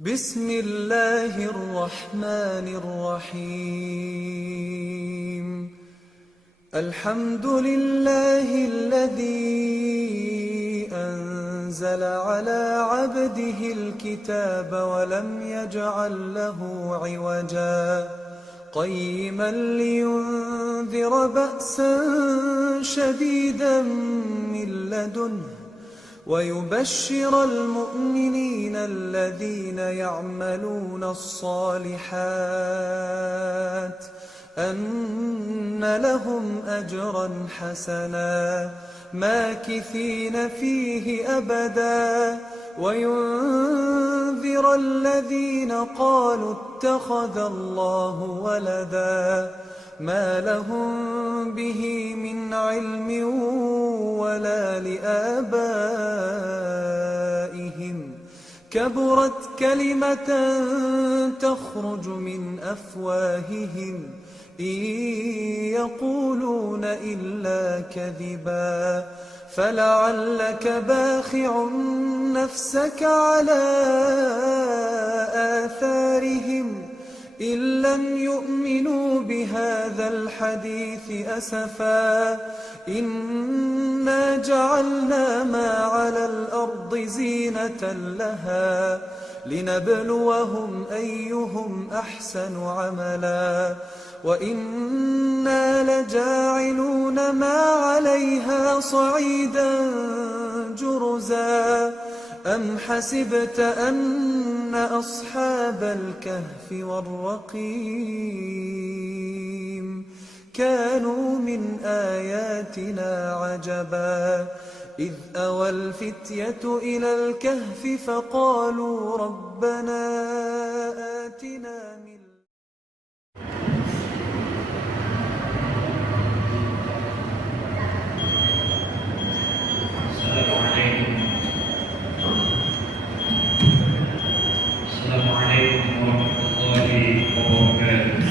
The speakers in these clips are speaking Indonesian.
بسم الله الرحمن الرحيم. الحمد لله الذي أنزل على عبده الكتاب ولم يجعل له عوجا قيما لينذر بأسا شديدا من لدنه ويبشر المؤمنين الذين يعملون الصالحات أن لهم أجرا حسنا ماكثين فيه أبدا وينذر الذين قالوا اتخذ الله ولدا ما لهم به من علم ولا لآبائهم كبرت كلمة تخرج من أفواههم إن يقولون إلا كذبا فلعلك باخع نفسك على آثارهم إن لم يؤمنوا بهذا الحديث أسفا إنا جعلنا ما على الأرض زينة لها لنبلوهم أيهم أحسن عملا وإنا لجاعلون ما عليها صعيدا جرزا أم حسبت أن أصحاب الكهف والرقيم كانوا من آياتنا عجبا إذ أوى الفتية إلى الكهف فقالوا ربنا آتنا من السلام عليكم ورحمة الله وبركاته.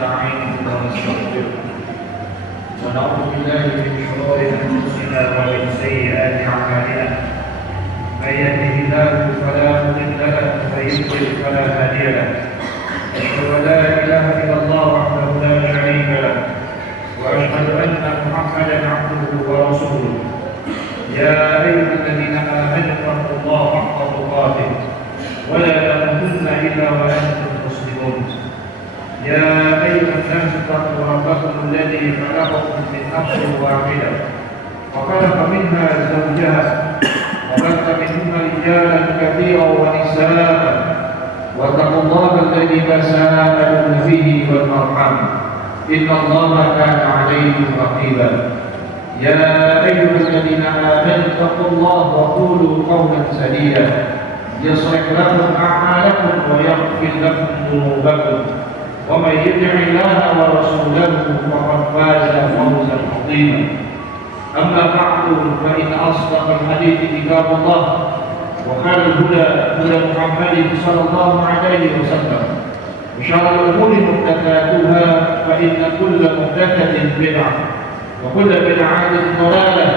ونستعينه ونستغفره ونعوذ بالله من شرور أنفسنا ومن سيئات أعمالنا من يهده الله فلا مضل له ومن يضلل فلا هادي له أشهد أن لا إله إلا الله وحده لا شريك له وأشهد أن محمدا عبده ورسوله يا أيها الذين آمنوا اتقوا الله حق تقاته ولا تموتن إلا وأنتم مسلمون يا أيها الناس اتقوا ربكم الذي خلقكم من نفس واحدة وخلق منها زوجها وبث منهما رجالا كثيرا ونساء واتقوا الله الذي تساءلون به والأرحام إن الله كان عليكم رقيبا يا أيها الذين آمنوا اتقوا الله وقولوا قولا سديدا يصلح لكم أعمالكم ويغفر لكم ذنوبكم ومن يطع الله ورسوله فقد فاز فوزا عظيما أما بعد فإن أصدق الحديث كتاب الله وخير الهدى هدى محمد صلى الله عليه وسلم وشر الأمور محدثاتها فإن كل محدثة بدعة وكل بدعة ضلالة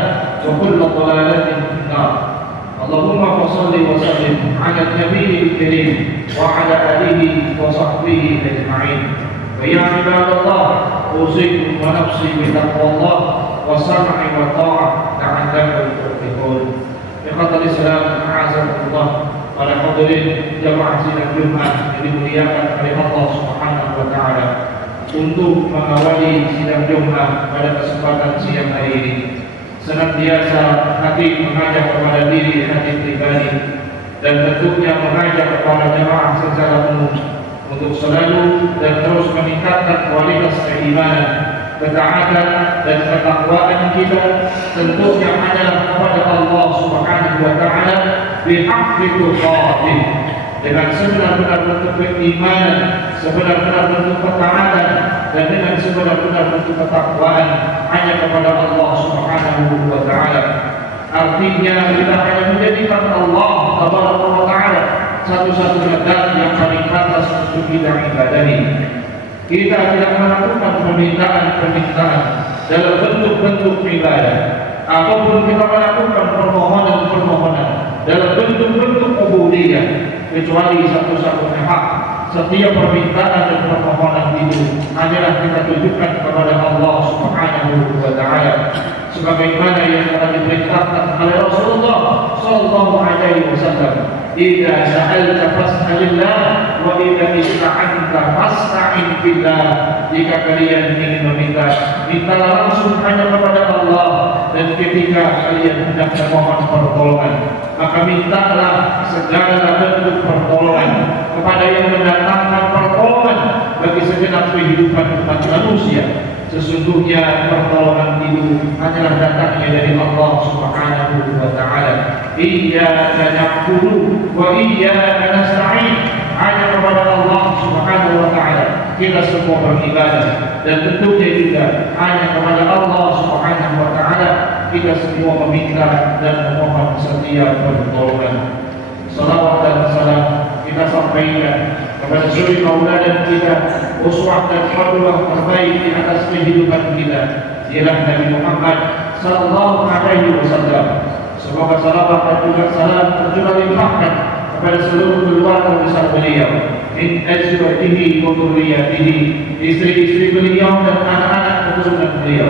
وكل ضلالة في النار اللهم صل وسلم على النبي الكريم وعلى آله وصحبه أجمعين فيا عباد الله أوصيكم ونفسي بتقوى الله والسمع والطاعة لعلكم تفلحون إخوة الإسلام أعزكم الله pada hadirin jamaah sidang Jumat yang dimuliakan oleh Allah Subhanahu wa taala, untuk mengawali sidang Jumat pada kesempatan siang hari ini, senantiasa hati mengajak kepada diri hati pribadi dan tentunya mengajak kepada jamaah secara umum untuk selalu dan terus meningkatkan kualitas keimanan, ketaatan dan ketakwaan kita, tentunya adalah kepada Allah Subhanahu wa taala bihaqqil qadim, dengan sebenar-benar bentuk keimanan, sebenar-benar bentuk ketaatan dan dengan sebenar-benar bentuk ketakwaan hanya kepada Allah Subhanahu wa taala. Artinya kita hanya menjadikan Allah Tabaraka wa taala satu-satunya zat yang paling pantas untuk kita ibadahi. Kita tidak melakukan permintaan dalam bentuk-bentuk ibadah, ataupun kita melakukan permohonan dalam bentuk-bentuk ubudiyah, kecuali satu-satunya hak. Setiap permintaan dan permohonan itu hanyalah kita tujukan kepada Allah Subhanahu wa taala, sebagaimana yang telah diperintahkan oleh Rasulullah sallallahu alaihi wasallam, "Idza sa'alta fas'alillah wa idza ista'anta fasta'in billah." Jika kalian ingin meminta, mintalah langsung hanya kepada Allah, dan ketika kalian hendak memohon pertolongan, maka mintalah segala bentuk pertolongan kepada yang mendatangkan pertolongan bagi segenap kehidupan umat manusia. Sesungguhnya pertolongan itu hanyalah datangnya dari Allah Subhanahu wa taala. Iyyaka na'budu wa iyyaka nasta'in. Hanya kepada Allah Subhanahu wa taala kita semua beribadah, dan tentunya juga hanya kepada Allah Subhanahu wa taala kita semua meminta dan memohon setiap pertolongan. Salawat dan salam kita sampaikan kepada suri tauladan kita, uswah dan qudwah terbaik di atas kehidupan kita, ialah Nabi Muhammad sallallahu alaihi wasallam. Semoga salawat dan juga salam tercurah limpahkan kepada seluruh keluarga besar beliau, min azwajihi wa dzurriyyatihi, istri-istri beliau dan anak-anak keturunan beliau,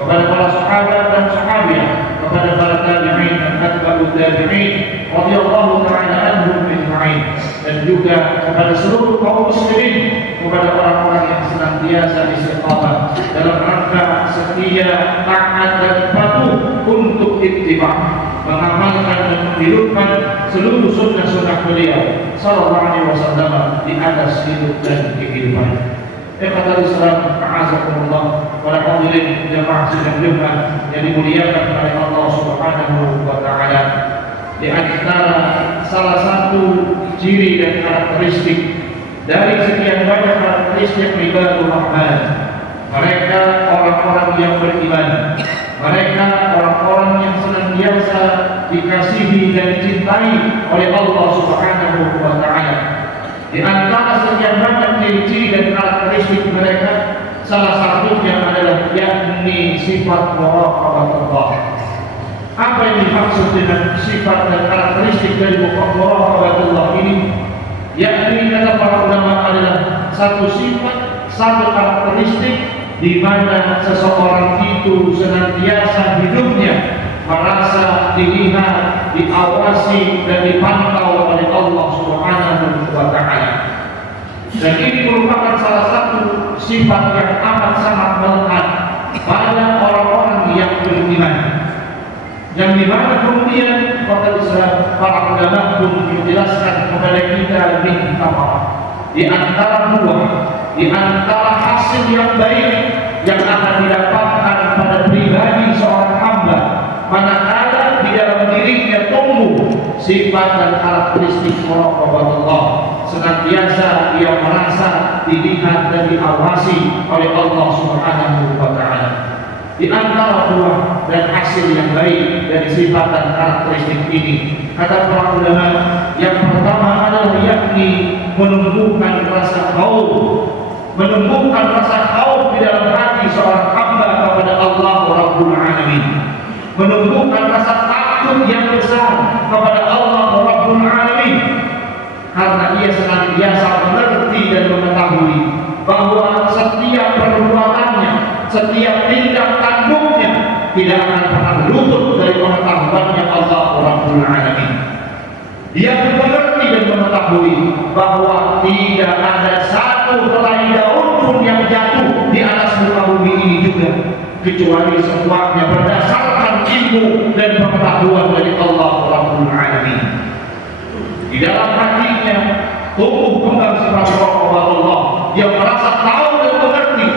kepada para sahabat dan sahabiah, kepada para tabi'in dan atba'ut tabi'in radhiyallahu ta'ala anhum ajma'in, dan juga kepada seluruh kaum muslimin, kepada orang-orang yang senantiasa istiqamah dalam rangka setia, taat dan patuh untuk ittiba', mengamalkan dan menghidupkan seluruh sunnah-sunnah beliau sallallahu alaihi wasallam di atas hidup dan kehidupan. Ikhwatul Islam, a'azakumullah, para hadirin jamaah sidang Jumat yang dimuliakan oleh Allah Subhanahu wa taala. Di antara salah satu ciri dan karakteristik dari sekian banyak karakteristik ibadur rahman, mereka orang-orang yang beriman, mereka orang-orang yang senantiasa dikasihi dan dicintai oleh Allah Subhanahu wa taala. Di antara sekian banyak ciri-ciri dan karakteristik mereka salah satunya adalah yakni sifat muraqabatullah. Apa yang dimaksud dengan sifat dan karakteristik dari muraqabatullah ini? Yakni kata para ulama adalah satu sifat, satu karakteristik di mana seseorang itu senantiasa hidupnya merasa dilihat, diawasi dan dipantau oleh Allah Subhanahu wa Ta'ala. Dan ini merupakan salah satu sifat yang amat sangat melekat pada orang-orang yang beriman. Yang dimana kemudian para ulama pun menjelaskan kepada kita min thamarah, di antara buah, di antara hasil yang baik yang akan didapatkan pada pribadi seorang hamba manakala di dalam dirinya tumbuh sifat dan karakteristik muraqabatullah, senantiasa dia merasa dilihat dan diawasi oleh Allah Subhanahu wa Ta'ala. Di antara buah dan hasil yang baik dari sifat dan karakteristik ini, kata para ulama, yang pertama adalah yakni menumbuhkan rasa khauf, menumbuhkan rasa khauf di dalam hati seorang hamba kepada Allah Rabbul Alamin, menumbuhkan rasa takut yang besar kepada Allah Rabbul Alamin, karena ia senantiasa mengerti dan mengetahui bahwa setiap perbuatannya, setiap tindak tanduknya tidak akan pernah luput dari pengetahuannya Allah Rabbul Alamin. Dia mengerti dan mengetahui bahwa tidak ada satu helai daun pun yang jatuh di atas muka bumi ini juga kecuali semuanya berdasarkan ilmu dan pengetahuan dari Allah Rabbul Alamin. Di dalam hatinya tumbuh kembang sifat muraqabatullah, dia merasa tahu dan mengerti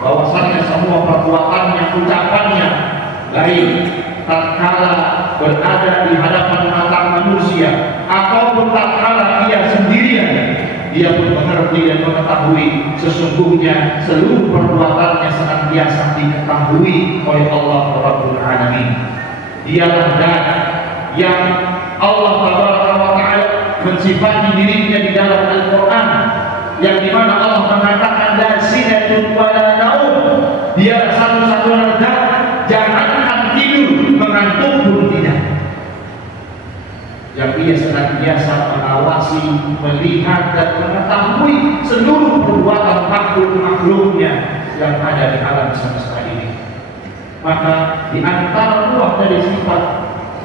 bahwasanya semua perbuatannya, ucapannya baik tatkala berada di hadapan mata manusia ataupun tatkala dia sendirian, dia pun mengerti dan mengetahui sesungguhnya seluruh perbuatannya senantiasa diketahui oleh Allah Rabbul Alamin. Dialah zat yang Allah Taala mensifati dirinya di dalam Al-Quran, yang dimana Allah mengatakan la sinatun wala naum, dia satu-satunya zat, jangankan tidur, mengantuk pun tidak, yang ia senantiasa mengawasi, melihat dan mengetahui seluruh perbuatan makhluk-makhluknya yang ada di alam semesta ini. Maka di antara buah dari sifat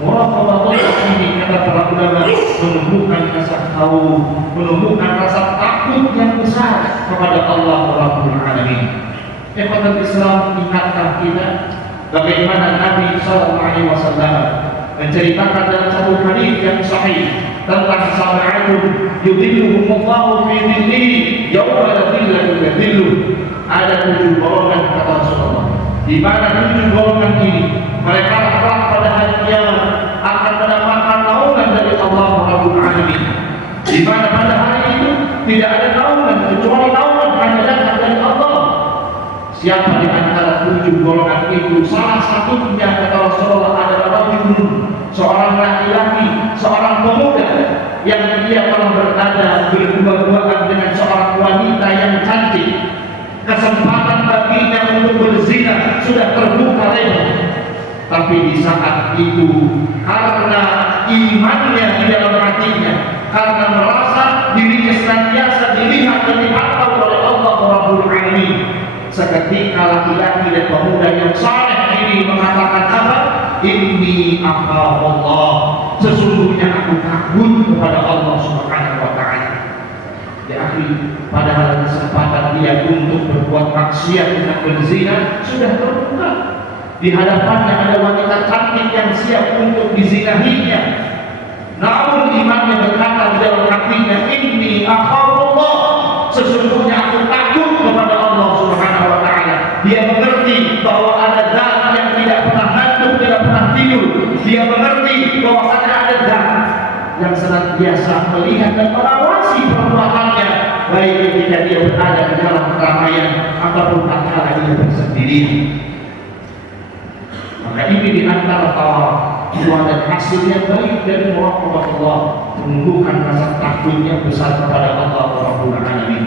muraqabatullah ini, kata para ulama, menumbuhkan rasa khauf, menumbuhkan rasa takut yang besar kepada Allah Rabbul Alamin. Ikhwatul Islam, ingatkah kita bagaimana Nabi SAW menceritakan dalam satu hadis yang sahih tentang sab'atun yudhilluhumullahu fi dhillihi yauma la dhilla illa dhilluh. Ada 7 golongan, kata Rasulullah, di mana 7 golongan ini mereka kelak pada hari kiamat akan mendapatkan naungan dari Allah Rabbul Alamin, di mana pada hari itu tidak ada naungan kecuali naungan hanya datang dari Allah. Siapa di antara 7 golongan itu? Salah satunya, kata Rasulullah, adalah rajulun, seorang laki-laki, seorang pemuda yang dia telah berada berdua-duaan dengan seorang wanita yang cantik. Kesempatan baginya untuk berzina sudah terbuka lebar, tapi di saat itu karena imannya di dalam hatinya, karena merasa dirinya senantiasa dilihat dan dipantau oleh Allah Rabbul Alamin, seketika laki-laki dan pemuda yang saleh ini mengatakan apa? Inni akhafullah, sesungguhnya aku takut kepada Allah Subhanahu wa Ta'ala. Ya akhi, padahal kesempatan dia untuk berbuat maksiat dengan berzina sudah terbuka. Di hadapannya ada wanita cantik yang siap untuk dizinahinya. Namun imannya berkata di dalam hatinya, inni akhafullah, sesungguhnya aku takut kepada Allah Subhanahu wa Ta'ala. Dia mengerti bahwa ada zat yang tidak pernah ngantuk, tidak pernah tidur. Dia mengerti bahwa ada zat yang senantiasa melihat dan mengawasi perbuatannya, baik ketika dia berada di dalam keramaian ataupun tatkala dia bersendirian. Maka ini di antara buah dan hasil yang baik dari muraqabatullah, menumbuhkan rasa takut yang besar kepada Allah Rabbul Alamin.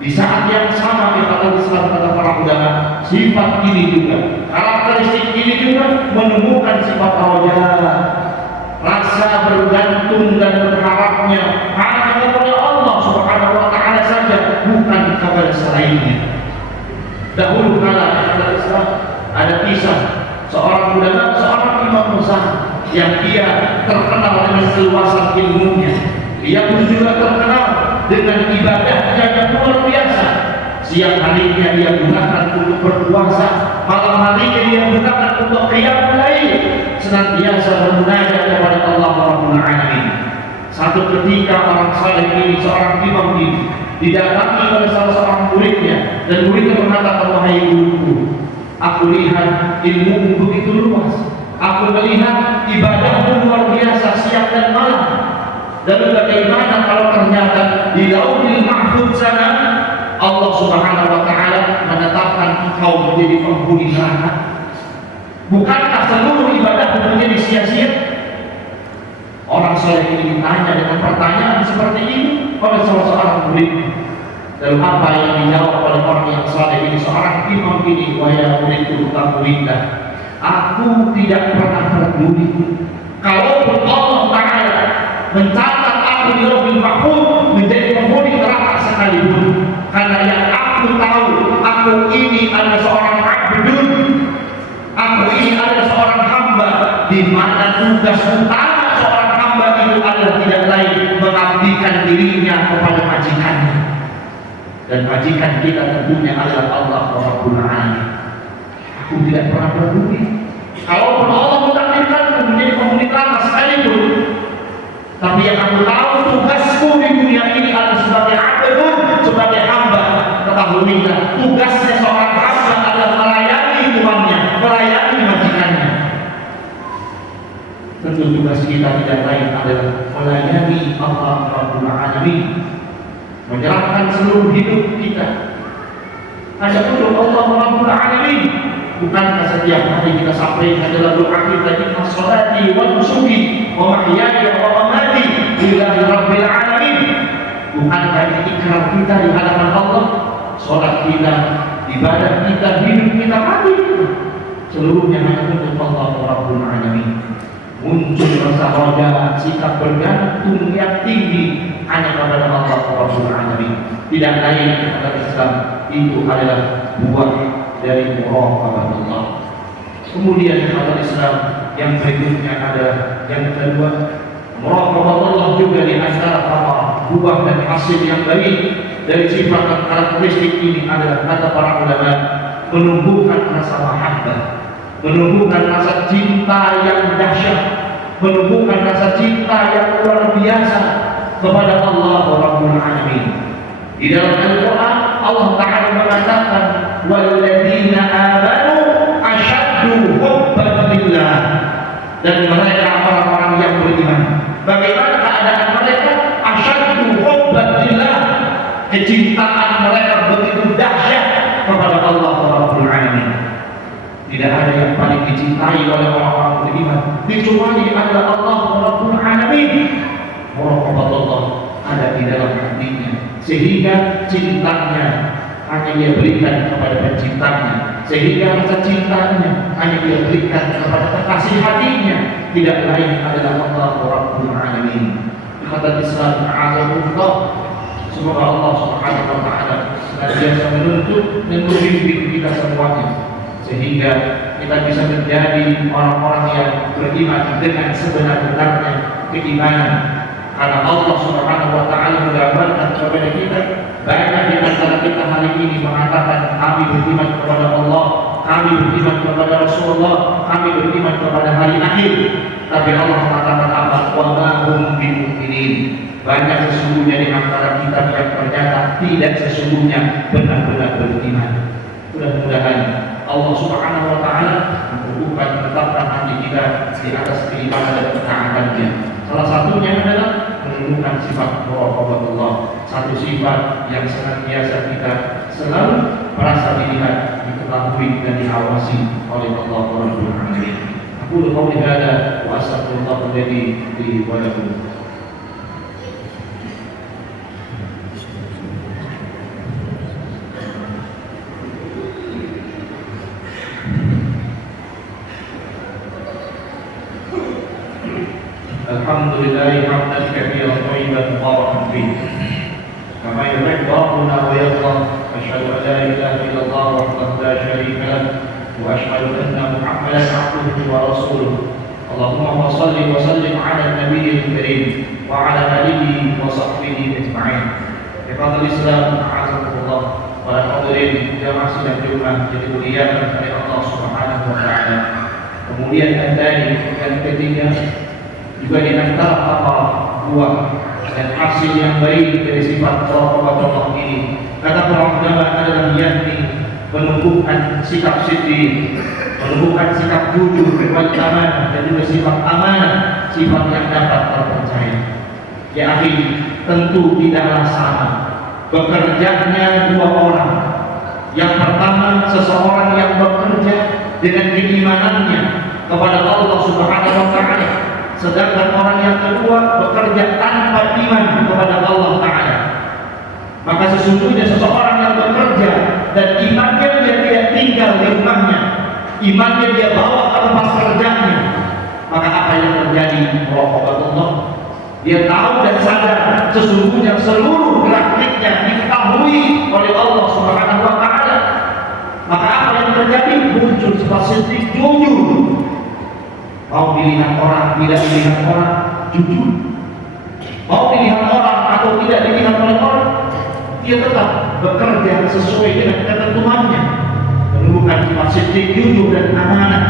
Di saat yang sama di Islam kata para ulama, sifat ini juga, karakteristik ini juga menemukan sifat roja, rasa bergantung dan berharapnya hanya kepada Allah Subhanahu wa taala saja, bukan kepada selainnya. Dahulu kala di Islam ada kisah seorang ulama, seorang imam besar yang dia terkenal dengan keluasan ilmunya. Dia pun juga terkenal dengan ibadahnya yang luar biasa. Siang harinya dia gunakan untuk berpuasa, malam harinya dia gunakan untuk qiyamul lail, senantiasa bermunajat kepada Allah Rabbul Alamin. Satu ketika orang saleh ini, seorang imam ini, didatangi oleh salah seorang muridnya, dan muridnya berkata, "Wahai guruku, aku lihat ilmu begitu luas, aku melihat ibadahmu luar biasa siang dan malam. Dan bagaimana kalau ternyata di Lauhil Mahfuz sana Allah Subhanahu wa taala menetapkan engkau menjadi penghuni neraka? Bukankah seluruh ibadah menjadi sia-sia?" Orang soleh ini ditanya dengan pertanyaan seperti ini oleh salah seorang murid. Lalu apa yang dijawab oleh orang yang soleh ini, seorang imam ini? "Wahai muridku, ketahuilah, aku tidak pernah peduli kalaupun Allah Ta'ala mencatat aku di Lauhil Mahfuz menjadi penghuni neraka sekalipun, karena yang aku tahu, aku ini adalah seorang abdun, aku ini adalah seorang hamba, di mana tugas utama seorang hamba itu adalah tidak lain mengabdikan dirinya kepada majikannya, dan majikan kita tentunya adalah Allah Rabbul Alamin. Aku tidak pernah peduli kalaupun Allah mentakdirkan menjadi penghuni neraka sekalipun, tapi yang aku tahu tugasku di dunia ini adalah sebagai abdun, sebagai hamba. Ketahuilah, tugasnya seorang hamba adalah melayani tuannya, melayani majikannya. Tentu tugas kita tidak lain adalah melayani Allah Rabbul Alamin, menyerahkan seluruh hidup kita hanya untuk Allah Rabbul Alamin. Bukankah setiap hari kita sampaikan dalam doa kita, inna sholati wa nusuki wa mahyaya wa mamati lillahi rabbil alamin? Bukankah ini ikrar kita di hadapan Allah? Sholat kita, ibadah kita, hidup kita, mati kita, seluruhnya hanya untuk Allah Rabbul Alamin. Muncul rasa roja, sikap bergantung yang tinggi hanya kepada Allah Rabbul Alamin. Tidak lain kata Islam, itu adalah buah dari muraqabah Allah. Kemudian kata Islam yang berikutnya ada yang kedua, muraqabah Allah juga di antara buah dan hasil yang baik dari sifat dan karakteristik ini adalah, kata para ulama, menumbuhkan rasa mahabbah, menumbuhkan rasa cinta yang dahsyat, menumbuhkan rasa cinta yang luar biasa kepada Allah Rabbul Alamin. Di dalam Al-Quran Allah Ta'ala mengatakan, walladzina amanu asyaddu hubban lillah, dan mereka orang-orang yang beriman. Bagaimana keadaan mereka? Asyaddu hubban lillah, kecintaan mereka begitu dahsyat kepada Allah Rabbul Alamin. Tidak ada yang paling dicintai oleh orang-orang beriman kecuali adalah Allah Rabbul Alamin. Muraqabah Allah ada di dalam hatinya, sehingga cintanya hanya dia berikan kepada pencintanya, sehingga rasa cintanya hanya dia berikan kepada kekasih hatinya, tidak lain adalah Allah Rabbul Alamin. Kata Islam, a'adzamullah, semoga Allah Subhanahu wa taala senantiasa menuntut dan membimbing kita semuanya, sehingga kita bisa menjadi orang-orang yang beriman dengan sebenar-benarnya keimanan. Karena Allah Subhanahu wa taala menggambarkan kepada kita, banyak di antara kita hari ini mengatakan kami beriman kepada Allah, kami beriman kepada Rasulullah, kami beriman kepada hari akhir. Tapi Allah mengatakan apa? Wa ma hum bimu'minin. Banyak sesungguhnya di antara kita yang ternyata tidak sesungguhnya benar-benar beriman. Mudah-mudahan Allah Subhanahu wa taala menetapkan hati kita di atas keimanan dan ketaatannya. Salah satunya adalah menunjukkan sifat muraqabah, satu sifat yang senantiasa kita selalu merasa dilihat, diketahui dan diawasi oleh Allah Rabbul Alamin. Aku qauli hada wa astaghfirullah li wa lakum. Alhamdulillah hamdan katsiran thayyiban mubarakan fihi. Kama yuhibbu Rabbuna wa yarda. Asyhadu an la ilaha illallah wahdahu la syarika lah wa asyhadu anna Muhammadan abduhu wa rasuluh. Allahumma shalli wa sallim ala nabiyil karim wa ala alihi wa sahbihi ajma'in. Ikhwatul Islam, a'azakumullah. Para hadirin jamaah sidang Jumat yang dimuliakan oleh Allah Subhanahu wa taala. Kemudian yang ketiga juga di antara apa buah dan hasil yang baik dari sifat Allah ini, kata para ulama adalah yakni menumbuhkan sikap siddiq, menumbuhkan sikap jujur, wal amanah, dan juga sifat amanah, sifat yang dapat terpercaya. Ya akhi, tentu tidaklah sama bekerjanya dua orang. Yang pertama, seseorang yang bekerja dengan keimanannya kepada Allah Subhanahu wa taala, sedangkan orang yang kedua bekerja tanpa iman kepada Allah taala. Maka sesungguhnya seseorang yang bekerja dan imannya dia tidak tinggal di rumahnya, imannya dia bawa ke tempat kerjanya, maka apa yang terjadi? Muraqabatullah. Dia tahu dan sadar sesungguhnya seluruh gerak-geriknya diketahui oleh Allah Subhanahu wa taala. Maka apa yang terjadi? Muncul sifat siddiq, jujur. Mau dilihat orang, tidak dilihat orang, jujur. Mau dilihat orang atau tidak dilihat oleh orang, dia tetap bekerja sesuai dengan ketentuannya, menunjukkan sifat siddiq, jujur dan amanah,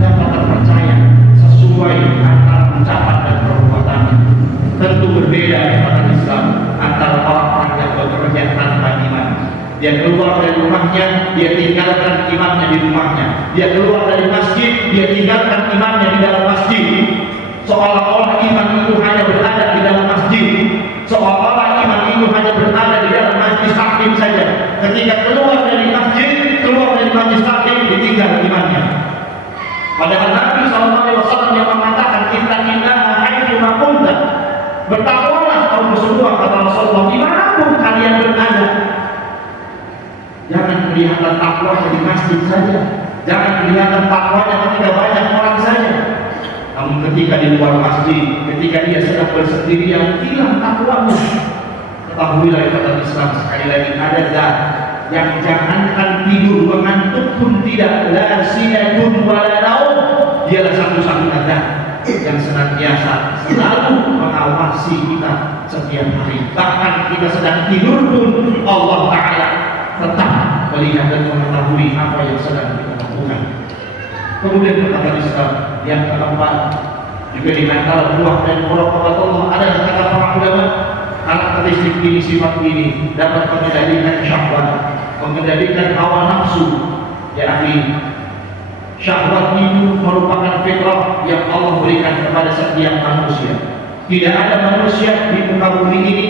dapat terpercaya sesuai antara ucapan dan perbuatannya. Tentu berbeda dengan Islam antara orang-orang yang bekerja tanpa iman. Dia keluar dari rumahnya, dia tinggalkan imannya di rumahnya. Dia keluar dari masjid, dia tinggalkan imannya di dalam masjid. Seolah-olah iman itu hanya berada di dalam masjid. Seolah-olah iman itu hanya berada di dalam majlis taklim saja. Ketika keluar dari masjid, keluar dari majlis taklim, ditinggal imannya. Padahal Nabi SAW yang mengatakan ittaqillaha haitsu ma kunta. Bertakwalah kaum semua, kata Rasulullah, dimanapun kalian berada. Jangan kelihatan takwanya di masjid saja, jangan kelihatan takwanya ketika banyak orang saja. Namun ketika di luar masjid, ketika dia sedang bersendirian, hilang takwanya. Ketahuilah kata Islam, sekali lagi ada zat yang jangankan tidur mengantuk pun tidak, la sinatun wala naum. Dialah satu-satunya zat yang senantiasa selalu mengawasi kita setiap hari. Bahkan kita sedang tidur pun Allah Ta'ala tetap melihat dan mengetahui apa yang sedang kita lakukan. Kemudian kata Islam yang keempat, juga di antara buah dan muraqabatullah adalah kata para ulama, karakteristik ini, sifat ini dapat mengendalikan syahwat, mengendalikan hawa nafsu. Ya akhi, syahwat itu merupakan fitrah yang Allah berikan kepada setiap manusia. Tidak ada manusia di muka bumi ini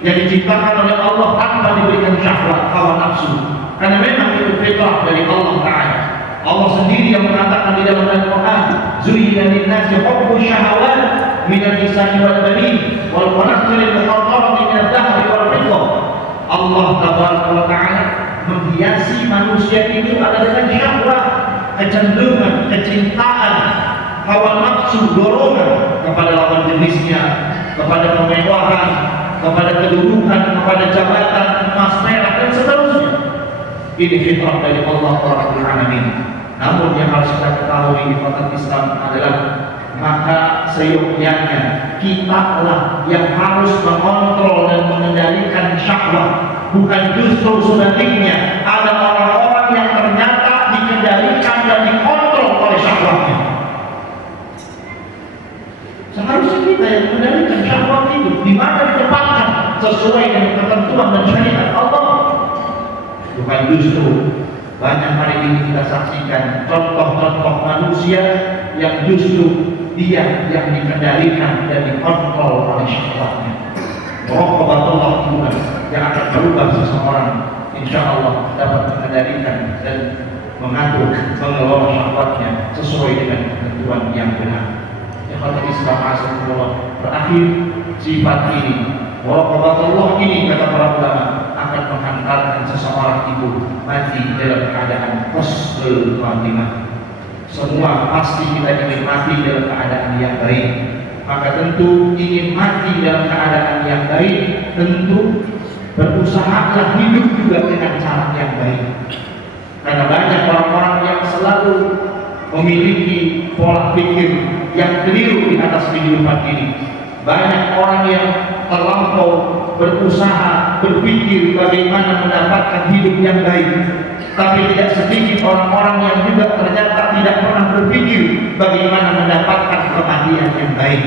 yang diciptakan oleh Allah tanpa diberikan syahwat, hawa nafsu. Karena memang itu fitrah dari Allah Ta'ala. Allah sendiri yang mengatakan di dalam Al-Quran, zuyyina lin-nasi hubbu syahawat minal nisa'i wal banin wal qanatiril muqantarati minadh dhahabi wal fiddah. Allah Ta'ala menghiasi manusia itu adalah dengan syahwat, kecenderungan, kecintaan, hawa nafsu, dorongan kepada lawan jenisnya, kepada kemewahan, kepada kedudukan, kepada jabatan, emas, perak, dan seterusnya. Ini fitrah dari Allah Rabbul Alamin. Namun yang harus kita ketahui di kota Islam adalah, maka seyogyanya kita lah yang harus mengontrol dan mengendalikan syahwat, bukan justru sebaliknya. Ada orang-orang yang ternyata dikendalikan dan dikontrol oleh syahwatnya. Seharusnya kita yang mengendalikan syahwat itu, di mana ditempatkan sesuai dengan ketentuan dan syariat Allah. Bukan justru banyak hari ini kita saksikan contoh-contoh manusia yang justru dia yang dikendalikan dan dikontrol oleh syahwatnya. Muraqabatullah Tuhan yang akan berubah seseorang, insya Allah dapat mengendalikan dan mengatur, mengelola syahwatnya sesuai dengan ketentuan yang benar. Kata Islam Rasulullah, berakhir sifat ini, muraqabatullah ini, kata para ulama, akan menghantarkan seseorang itu mati dalam keadaan husnul khatimah. Semua pasti kita ingin mati dalam keadaan yang baik. maka tentu ingin mati dalam keadaan yang baik, tentu berusahalah hidup juga dengan cara yang baik. Karena banyak orang-orang yang selalu memiliki pola pikir yang keliru di atas kehidupan ini. Banyak orang yang terlampau berusaha berpikir bagaimana mendapatkan hidup yang baik, tapi tidak sedikit orang-orang yang juga ternyata tidak pernah berpikir bagaimana mendapatkan kematian yang baik.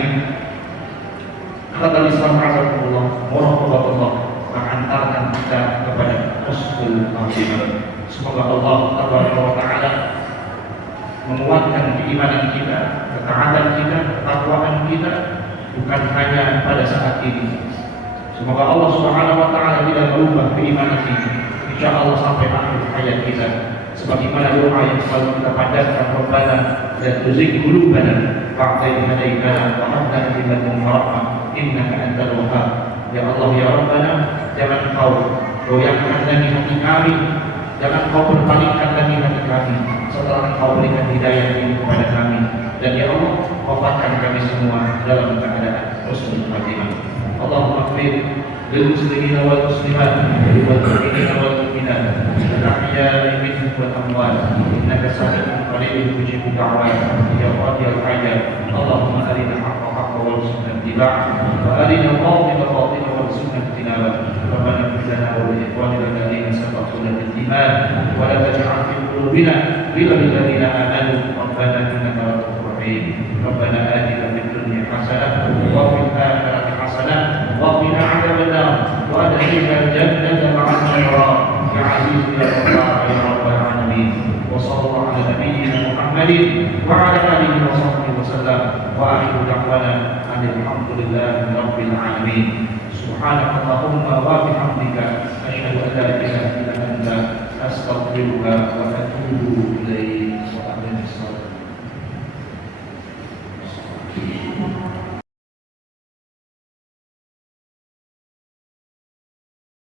Kata Islam Rasulullah Warahmatullah mengantarkan kita kepada husnul khatimah. Semoga Allah Taala menguatkan keimanan kita, ketaatan kita, ketakwaan kita, bukan hanya pada saat ini. Semoga Allah Subhanahu wa taala tidak merubah keimanan ini, insyaallah sampai akhir hayat kita. Sebagaimana doa yang selalu kita panjatkan, Rabbana la tuzigh qulubana ba'da idh hadaytana wa hab lana min ladunka rahmah innaka antal wahhab. Ya Allah ya Rabbana, jangan Kau goyahkan lagi hati kami, jangan Kau berpalingkan lagi hati kami setelah Kau berikan hidayah ini kepada kami. Dan ya Allah, wafatkan kami semua dalam keadaan husnul khatimah. Allahumma ighfir lil muslimina wal muslimat wal mu'minina wal mu'minat al-ahya'i minhum wal amwat innaka sami'un qaribun mujibud da'wat ya qadiyal hajat. Allahumma arina al-haqqa haqqan warzuqna ittiba'ah wa arina al-batila batilan warzuqna ijtinabah. Rabbana ighfir lana wa li ikhwanina alladhina sabaquna bil iman wa la taj'al fi qulubina ghillan lil ladzina amanu rabbana innaka ra'ufur rahim. Rabbana atina fid dunya hasanah wa fil akhirati hasanah wa qina 'adzabannar wa adkhilna al-jannata ma'al abrar ya 'aziz ya ghaffar ya rabbal alamin. Wa sallallahu ala nabiyyina Muhammadin wa ala alihi wa sahbihi wa sallam wa akhiru da'wana alhamdulillahi rabbil alamin. Subhanakallahumma wa bihamdika asyhadu an la ilaha illa anta astaghfiruka wa atubu ilaik.